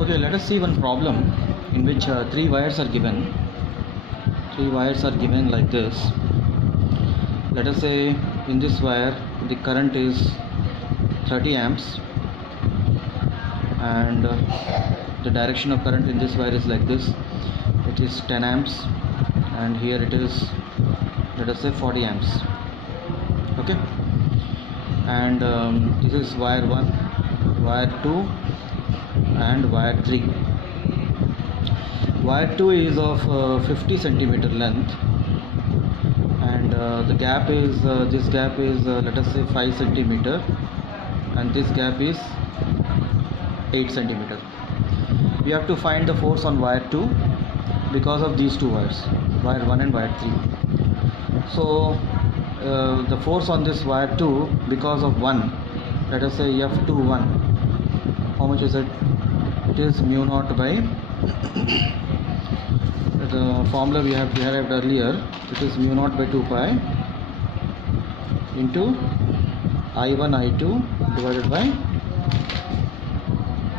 Okay, let us see one problem in which three wires are given. Three wires are given like this. Let us say in this wire the current is 30 amps and the direction of current in this wire is like this. It is 10 amps and here it is, let us say, 40 amps. Okay, and this is wire 1, wire 2 and wire 3. Wire 2 is of 50 centimeter length and the gap is this gap is let us say 5 centimeter and this gap is 8 centimeter. We have to find the force on wire 2 because of these two wires, wire 1 and wire 3. So the force on this wire 2 because of 1, let us say F21, how much is it? It is mu naught by the formula we have derived earlier. It is mu naught by 2 pi into I1 I2 divided by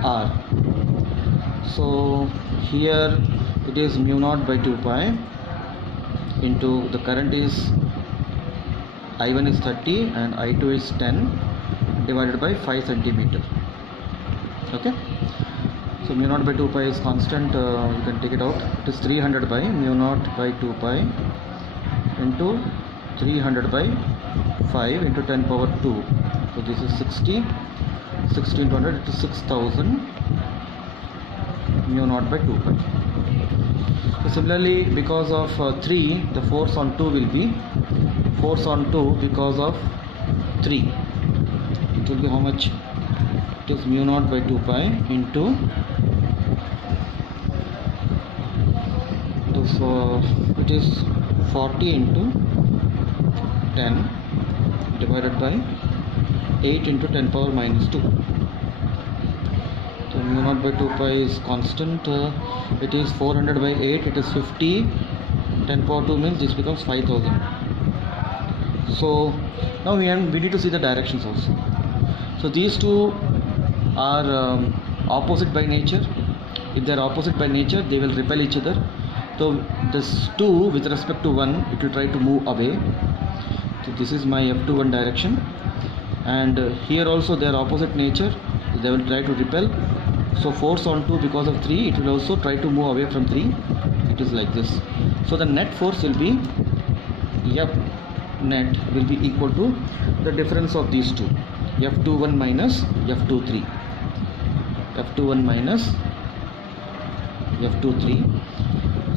R. So here it is mu naught by 2 pi into the current is I1 is 30 and I2 is 10 divided by 5 centimeter. Okay, so mu naught by 2 pi is constant, you can take it out. It is 300 by mu naught by 2 pi into 300 by 5 into 10 power 2. So this is 60, 16 to 100, it is 6000 mu naught by 2 pi. So similarly, because of 3, the force on 2 will be force on 2 because of 3. It will be how much? It is mu naught by 2 pi into it is 40 into 10 divided by 8 into 10 power minus 2. So mu naught by 2 pi is constant. It is 400 by 8, it is 50. 10 power 2 means this becomes 5000. So now we need to see the directions also. So these two are opposite by nature. If they are opposite by nature, they will repel each other. So this 2 with respect to 1, it will try to move away. So this is my F21 direction, and here also they are opposite nature, they will try to repel. So force on 2 because of 3, it will also try to move away from 3. It is like this. So the net force will be F net will be equal to the difference of these two, F21 minus F23. F21 minus F23.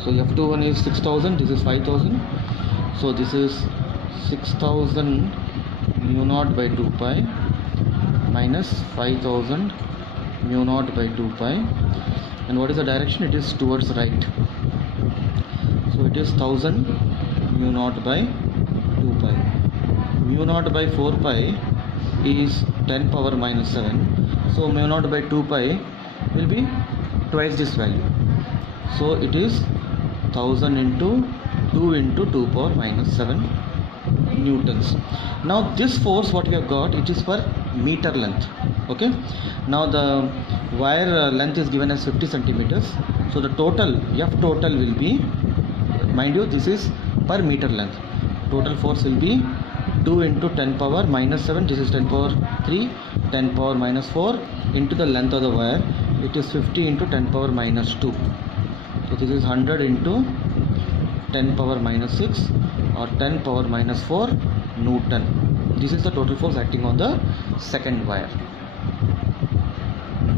So F21 is 6000, this is 5000. So this is 6000 mu naught by 2 pi minus 5000 mu naught by 2 pi. And what is the direction? It is towards right. So it is 1000 mu naught by 2 pi. Mu naught by 4 pi is 10 power minus 7. So mu naught by 2 pi will be twice this value. So it is 1000 into 2 into 2 power minus 7 newtons. Now this force what we have got, it is per meter length. Okay, now the wire length is given as 50 centimeters. So the total F total will be, mind you, this is per meter length. Total force will be 2 into 10 power minus 7, this is 10 power 3, 10 power minus 4 into the length of the wire. It is 50 into 10 power minus 2. So this is 100 into 10 power minus 6 or 10 power minus 4 Newton. This is the total force acting on the second wire.